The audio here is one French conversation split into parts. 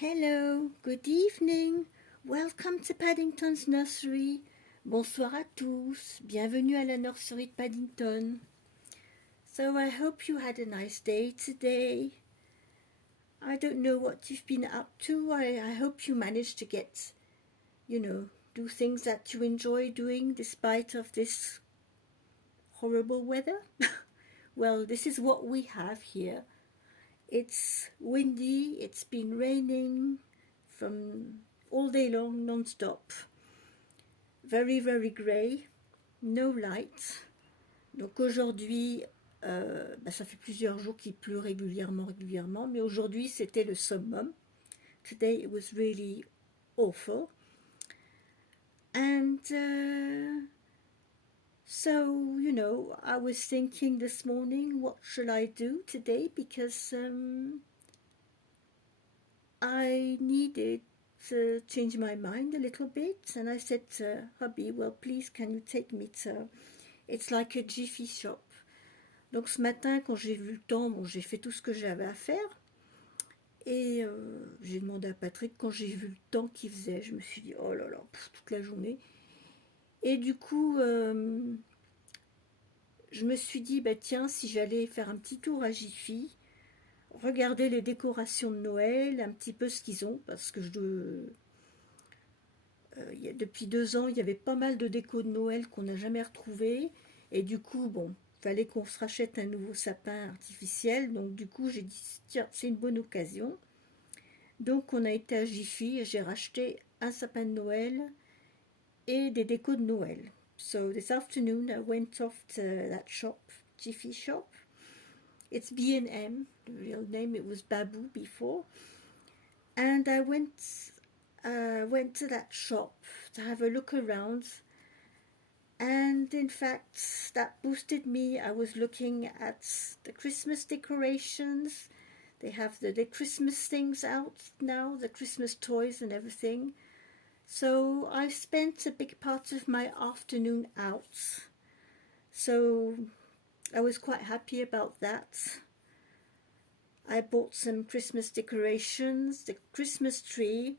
Hello, good evening. Welcome to Paddington's Nursery. Bonsoir à tous. Bienvenue à la nursery de Paddington. So I hope you had a nice day today. I don't know what you've been up to. I hope you managed to get, do things that you enjoy doing despite of this horrible weather. Well, this is what we have here. It's windy, it's been raining from all day long, non-stop. Very, very grey, no light. Donc aujourd'hui, ça fait plusieurs jours qu'il pleut régulièrement, mais aujourd'hui c'était le summum. Today it was really awful. And so, I was thinking this morning, what should I do today? Because I needed to change my mind a little bit, and I said to hubby, well, please, can you take me to... It's like a Jiffy shop. Donc ce matin, quand j'ai vu le temps, j'ai fait tout ce que j'avais à faire. Et j'ai demandé à Patrick, quand j'ai vu le temps qu'il faisait, je me suis dit, oh là là, toute la journée. Et du coup, je me suis dit, tiens, si j'allais faire un petit tour à Jiffy, regarder les décorations de Noël, un petit peu ce qu'ils ont, parce que depuis 2 ans, il y avait pas mal de décos de Noël qu'on n'a jamais retrouvés. Et du coup, il fallait qu'on se rachète un nouveau sapin artificiel. Donc du coup, j'ai dit, tiens, c'est une bonne occasion. Donc on a été à Jiffy et j'ai racheté un sapin de Noël et des décos de Noël. So this afternoon, I went off to that shop, Jiffy shop. It's B&M, the real name. It was Babu before. And I went to that shop to have a look around. And in fact, that boosted me. I was looking at the Christmas decorations. They have the Christmas things out now, the Christmas toys and everything. So I spent a big part of my afternoon out. So I was quite happy about that. I bought some Christmas decorations, the Christmas tree,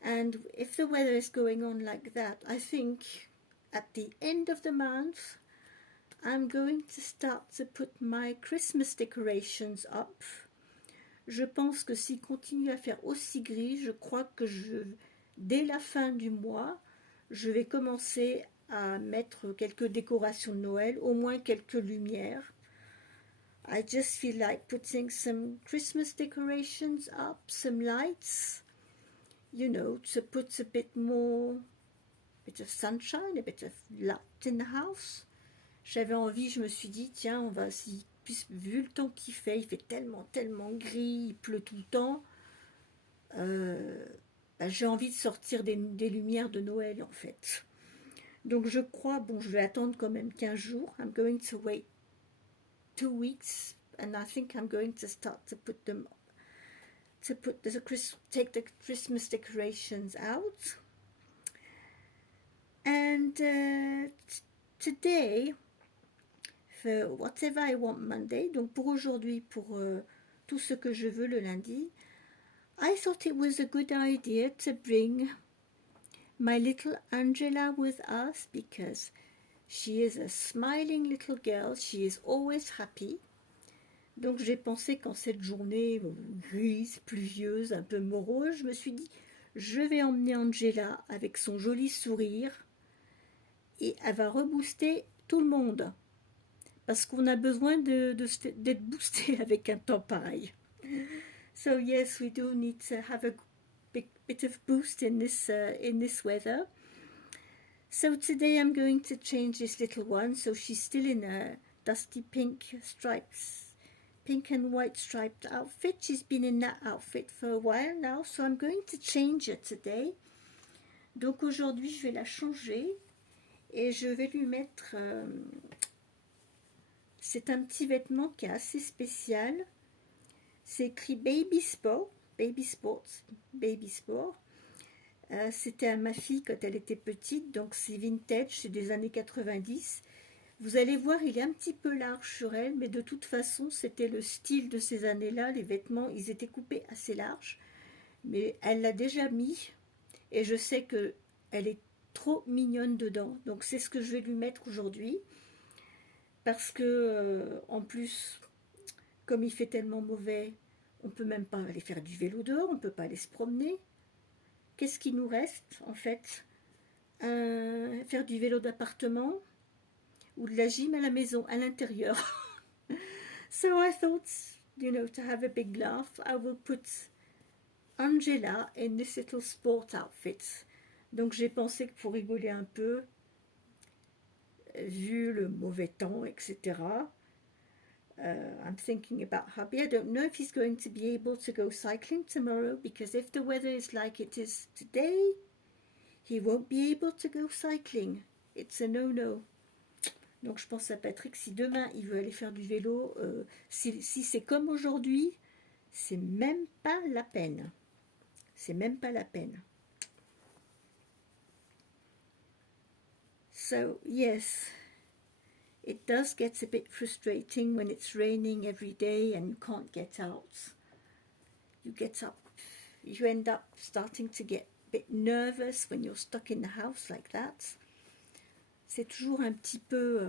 and if the weather is going on like that, I think at the end of the month I'm going to start to put my Christmas decorations up. Je pense que s'il continue à faire aussi gris, je crois que dès la fin du mois, je vais commencer à mettre quelques décorations de Noël, au moins quelques lumières. I just feel like putting some Christmas decorations up, some lights, to put a bit of sunshine, a bit of light in the house. J'avais envie, je me suis dit, tiens, on va, vu le temps qu'il fait, il fait tellement gris, il pleut tout le temps, j'ai envie de sortir des lumières de Noël, en fait. Donc je crois, je vais attendre quand même 15 jours. I'm going to wait 2 weeks, and I think I'm going to start to take the Christmas decorations out. And today, for whatever I want Monday, donc pour aujourd'hui, pour tout ce que je veux le lundi, I thought it was a good idea to bring my little Angela with us because she is a smiling little girl, she is always happy. Donc j'ai pensé qu'en cette journée grise, pluvieuse, un peu morose, je me suis dit, je vais emmener Angela avec son joli sourire et elle va rebooster tout le monde. Parce qu'on a besoin d'être boosté avec un temps pareil. So yes, we do need to have a bit of boost in this weather. So today I'm going to change this little one. So she's still in a dusty pink and white striped outfit. She's been in that outfit for a while now. So I'm going to change her today. Donc aujourd'hui je vais la changer et je vais lui mettre... c'est un petit vêtement qui est assez spécial. C'est écrit Baby Sport. C'était à ma fille quand elle était petite, donc c'est vintage, c'est des années 90. Vous allez voir, il est un petit peu large sur elle, mais de toute façon, c'était le style de ces années-là. Les vêtements, ils étaient coupés assez larges. mais elle l'a déjà mis et je sais que elle est trop mignonne dedans. Donc c'est ce que je vais lui mettre aujourd'hui parce que en plus, comme il fait tellement mauvais, on peut même pas aller faire du vélo dehors, on peut pas aller se promener. Qu'est-ce qui nous reste en fait? Faire du vélo d'appartement ou de la gym à la maison, à l'intérieur. So I thought, to have a big laugh, I will put Angela in this little sport outfit. Donc j'ai pensé que pour rigoler un peu, vu le mauvais temps, etc., I'm thinking about hubby. I don't know if he's going to be able to go cycling tomorrow because if the weather is like it is today, he won't be able to go cycling. It's a no-no. Donc je pense à Patrick, si demain il veut aller faire du vélo, si c'est comme aujourd'hui, c'est même pas la peine. C'est même pas la peine. So yes, it does get a bit frustrating when it's raining every day and you can't get out. You get up, you end up starting to get a bit nervous when you're stuck in the house like that. C'est toujours un petit peu...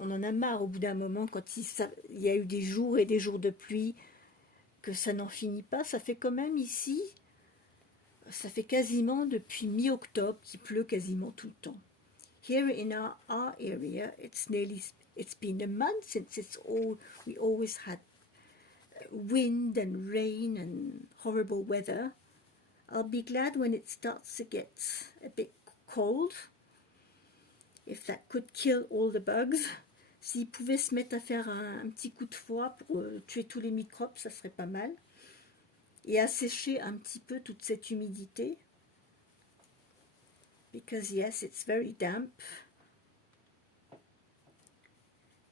on en a marre au bout d'un moment quand il y a eu des jours et des jours de pluie, que ça n'en finit pas. Ça fait quand même ici, ça fait quasiment depuis mi-octobre qu'il pleut quasiment tout le temps. Here in our area, it's been a month since we always had wind and rain and horrible weather. I'll be glad when it starts to get a bit cold. If that could kill all the bugs. S'ils pouvaient se mettre à faire un petit coup de froid pour tuer tous les microbes, ça serait pas mal. Et assécher un petit peu toute cette humidité. Because yes, it's very damp.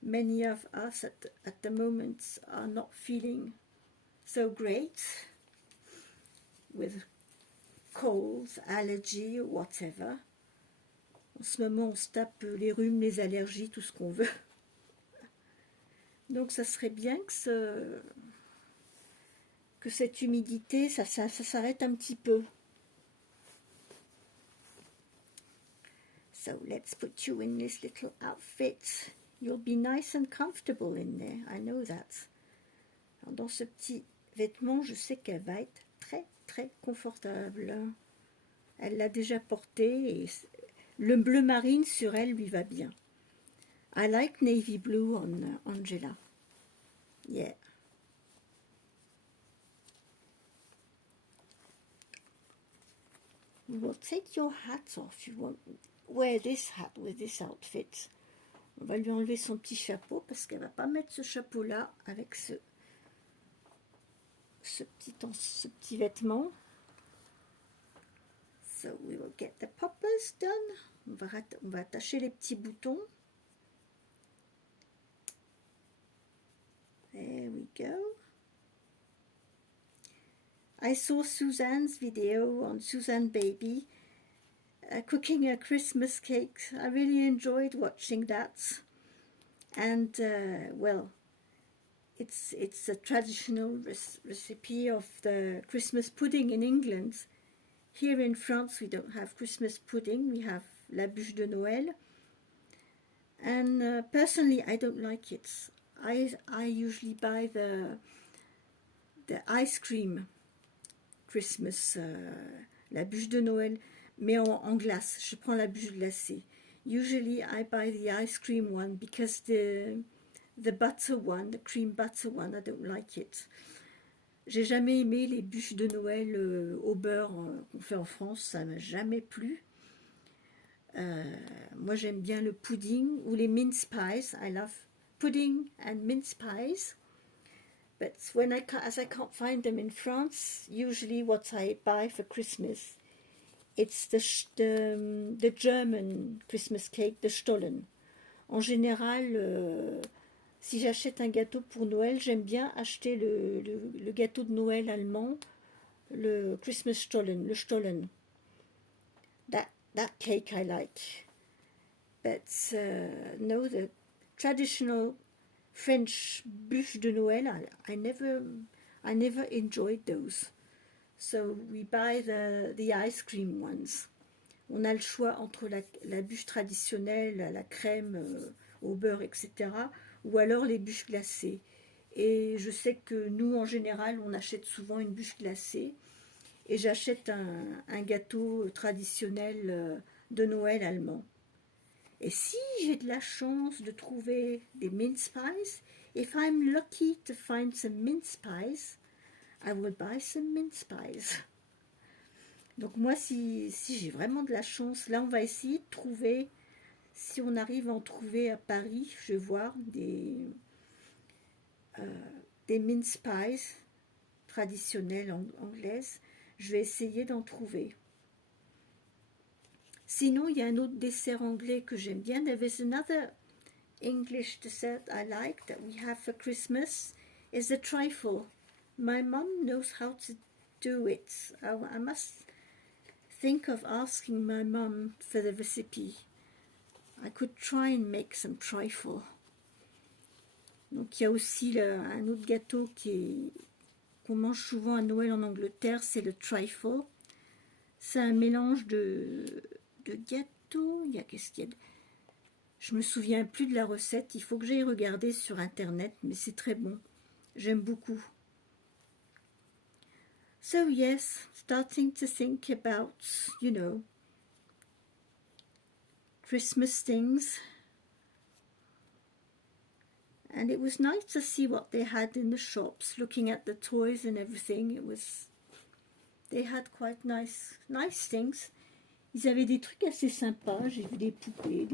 Many of us at the moment are not feeling so great with colds, allergy or whatever. En ce moment, on se tape les rhumes, les allergies, tout ce qu'on veut. Donc, ça serait bien que cette humidité, ça s'arrête un petit peu. So, let's put you in this little outfit. You'll be nice and comfortable in there. I know that. Alors, dans ce petit vêtement, je sais qu'elle va être très, très confortable. Elle l'a déjà porté et le bleu marine sur elle lui va bien. I like navy blue on Angela. Yeah. You will take your hat off. You won't wear this hat with this outfit. On va lui enlever son petit chapeau parce qu'elle va pas mettre ce chapeau-là avec ce petit vêtement. So we will get the poppers done. On va attacher les petits boutons. There we go. I saw Suzanne's video on Suzanne Baby cooking a Christmas cake. I really enjoyed watching that. And well, it's a traditional recipe of the Christmas pudding in England. Here in France, we don't have Christmas pudding. We have la bûche de Noël. And personally, I don't like it. I usually buy the ice cream Christmas, la bûche de Noël, mais en glace. Je prends la bûche glacée. Usually I buy the ice cream one because the butter one, the cream butter one, I don't like it. J'ai jamais aimé les bûches de Noël au beurre qu'on fait en France, ça m'a jamais plu. Moi j'aime bien le pudding ou les mince pies. I love pudding and mince pies. But as I can't find them in France, usually what I buy for Christmas, it's the German Christmas cake, the Stollen. En général, si j'achète un gâteau pour Noël, j'aime bien acheter le gâteau de Noël allemand, le Christmas Stollen, le Stollen. That cake I like. But no, the traditional French bûche de Noël, I never enjoyed those. So we buy the ice cream ones. On a le choix entre la bûche traditionnelle, la crème au beurre, etc., ou alors les bûches glacées. Et je sais que nous, en général, on achète souvent une bûche glacée. Et j'achète un gâteau traditionnel de Noël allemand. Et si j'ai de la chance de trouver des mince pies, if I'm lucky to find some mince pies, I will buy some mince pies. Donc moi, si j'ai vraiment de la chance, là on va essayer de trouver, si on arrive à en trouver à Paris, je vais voir des mince pies traditionnelles anglaises, je vais essayer d'en trouver. Sinon, il y a un autre dessert anglais que j'aime bien. There is another English dessert I like that we have for Christmas is the trifle. My mum knows how to do it. I must think of asking my mum for the recipe. I could try and make some trifle. Donc il y a aussi un autre gâteau qu'on mange souvent à Noël en Angleterre, c'est le trifle. C'est un mélange de gâteaux. Qu'est-ce qu'il y a? Je me souviens plus de la recette. Il faut que j'aille regarder sur internet, mais c'est très bon. J'aime beaucoup. So yes, starting to think about, Christmas things. And it was nice to see what they had in the shops, looking at the toys and everything. They had quite nice things. Ils avaient des trucs assez sympas. J'ai vu des poupées,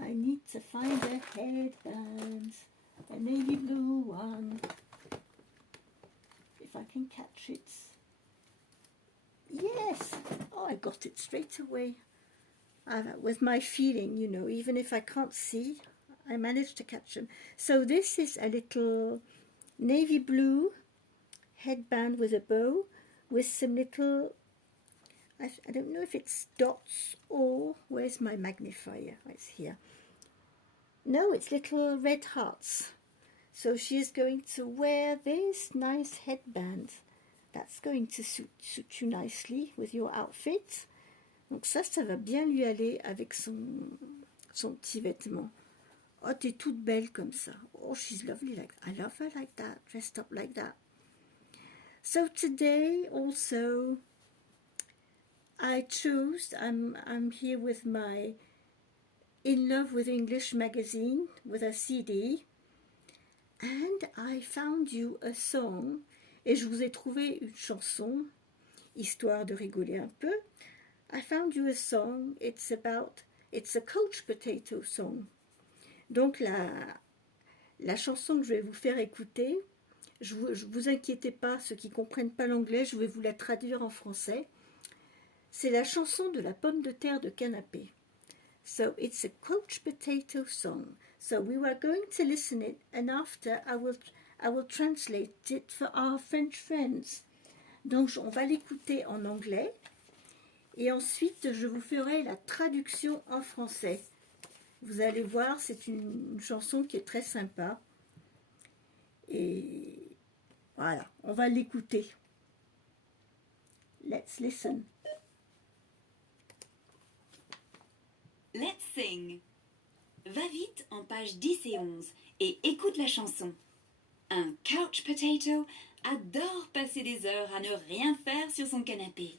I need to find the headbands, the navy blue one. If I can catch it. Yes! Oh, I got it straight away. With my feeling, even if I can't see, I managed to catch them. So this is a little navy blue headband with a bow, with some little, I don't know if it's dots or, where's my magnifier? It's here. No, it's little red hearts. So she's going to wear this nice headband. That's going to suit you nicely with your outfit. Donc ça va bien lui aller avec son petit vêtement. Oh, t'es toute belle comme ça. Oh, she's lovely like that. I love her like that, dressed up like that. So today also I chose, I'm here with my In Love with English magazine with a CD, and I found you a song, et je vous ai trouvé une chanson, histoire de rigoler un peu. I found you a song, it's a couch potato song. Donc la chanson que je vais vous faire écouter, je vous inquiétez pas, ceux qui ne comprennent pas l'anglais, je vais vous la traduire en français. C'est la chanson de la pomme de terre de canapé. So it's a couch potato song. So we were going to listen it, and after I will translate it for our French friends. Donc on va l'écouter en anglais, et ensuite je vous ferai la traduction en français. Vous allez voir, c'est une chanson qui est très sympa. Et voilà, on va l'écouter. Let's listen. Let's sing. Va vite en pages 10 et 11 et écoute la chanson. Un couch potato adore passer des heures à ne rien faire sur son canapé.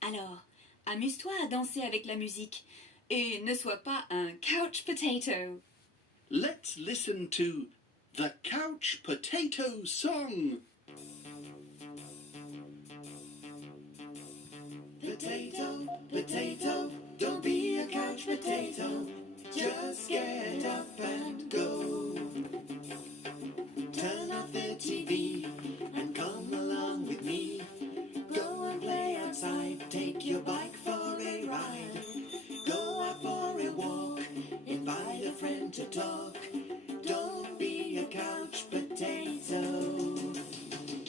Alors, amuse-toi à danser avec la musique et ne sois pas un couch potato. Let's listen to the Couch Potato Song. Potato, potato, don't be a couch potato. Just get up and go. Turn off the TV and come along with me. Go and play outside, take your bike for a ride. Go out for a walk, invite a friend to talk. Don't be a couch potato.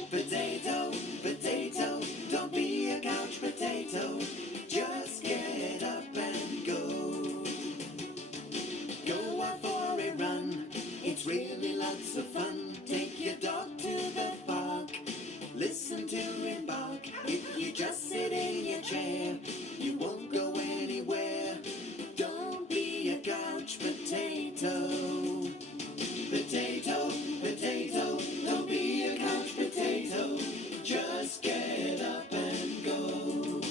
Potato, potato, don't be a couch potato. Just get up and go. Go out for a run, it's really lots of fun. Take your dog to to embark. If you just sit in your chair, you won't go anywhere. Don't be a couch potato. Potato, potato, don't be a couch potato. Just get up and go.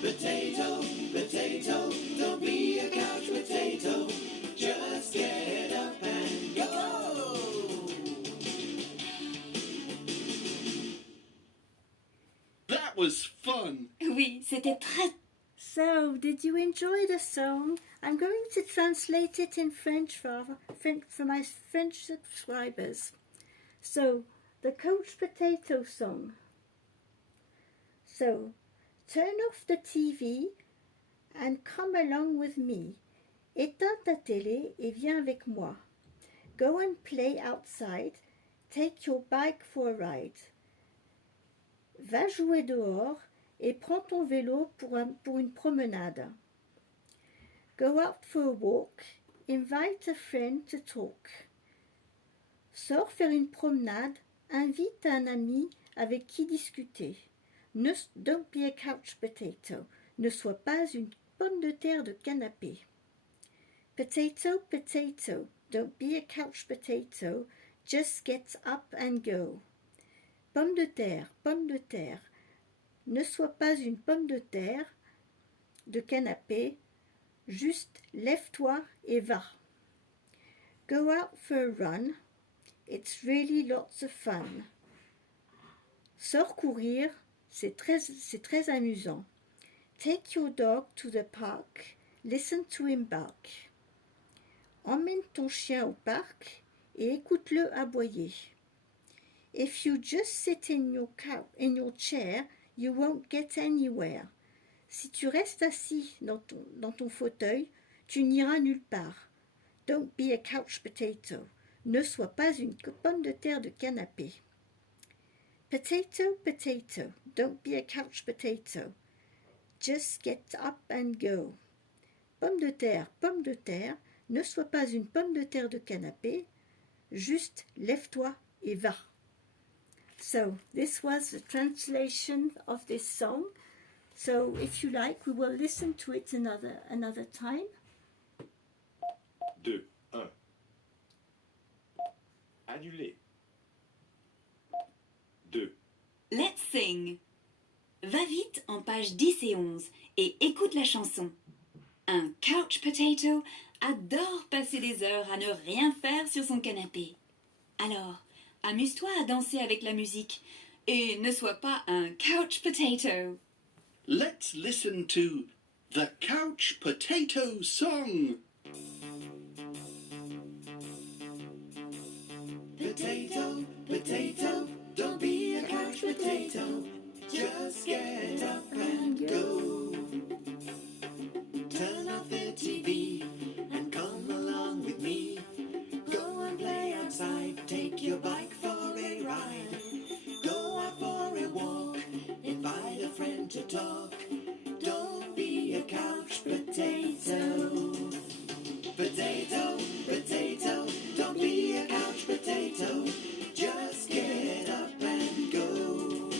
Potato, potato, don't be a couch potato. Just get up and go. That was fun. Oui, c'était très... So, did you enjoy the song? I'm going to translate it in French for my French subscribers. So, the Couch Potato song. So, turn off the TV and come along with me. Éteins ta télé et viens avec moi. Go and play outside. Take your bike for a ride. Va jouer dehors et prends ton vélo pour une promenade. Go out for a walk. Invite a friend to talk. Sors faire une promenade. Invite un ami avec qui discuter. Don't be a couch potato. Ne sois pas une pomme de terre de canapé. Potato, potato. Don't be a couch potato. Just get up and go. Pomme de terre, pomme de terre. Ne sois pas une pomme de terre de canapé. Juste lève-toi et va. Go out for a run. It's really lots of fun. Sors courir, c'est très amusant. Take your dog to the park. Listen to him bark. Emmène ton chien au parc et écoute-le aboyer. If you just sit in your chair, you won't get anywhere. Si tu restes assis dans ton fauteuil, tu n'iras nulle part. Don't be a couch potato. Ne sois pas une pomme de terre de canapé. Potato, potato. Don't be a couch potato. Just get up and go. Pomme de terre, pomme de terre. Ne sois pas une pomme de terre de canapé. Juste lève-toi et va. So this was the translation of this song. So if you like, we will listen to it another time. 2, 1. Annulé. 2. Let's sing. Va vite en pages 10 et 11 et écoute la chanson. Un couch potato adore passer des heures à ne rien faire sur son canapé. Alors, amuse-toi à danser avec la musique et ne sois pas un couch potato. Let's listen to the Couch Potato Song. Potato, potato, don't be a couch potato. Just get up and go. Turn off the TV and come along with me. Go and play outside, take your bike for a ride. Go out for a walk, invite a friend to talk. Don't be a couch potato. Potato, potato, don't be a couch potato. Just get up and go.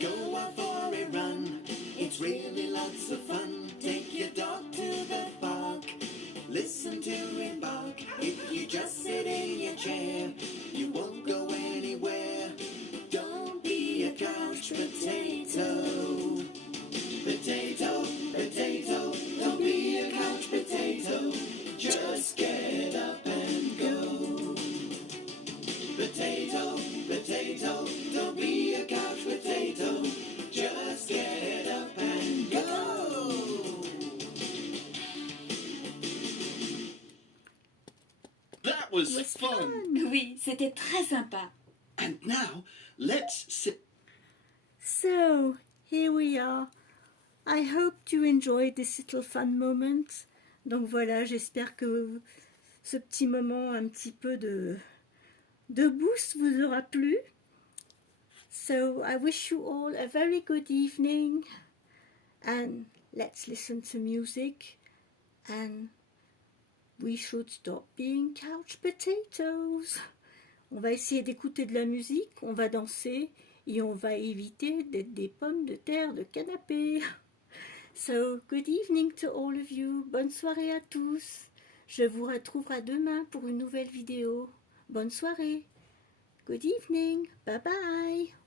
Go out for a run, it's really lots of fun. Take your dog to the park, listen to him bark. If you just sit in your chair, you won't go anywhere. Don't be a couch potato. Potato, potato, don't be a couch potato. Just get up and go. Potato, potato, don't be a couch potato. Just get up and go. That was fun. Oui, c'était très sympa. And now, let's sit. So, here we are. I hope you enjoyed this little fun moment. Donc voilà, j'espère que ce petit moment un petit peu de boost vous aura plu. So I wish you all a very good evening and let's listen to music and we should stop being couch potatoes. On va essayer d'écouter de la musique, on va danser et on va éviter d'être des pommes de terre de canapé. So, good evening to all of you. Bonne soirée à tous. Je vous retrouverai demain pour une nouvelle vidéo. Bonne soirée. Good evening. Bye bye.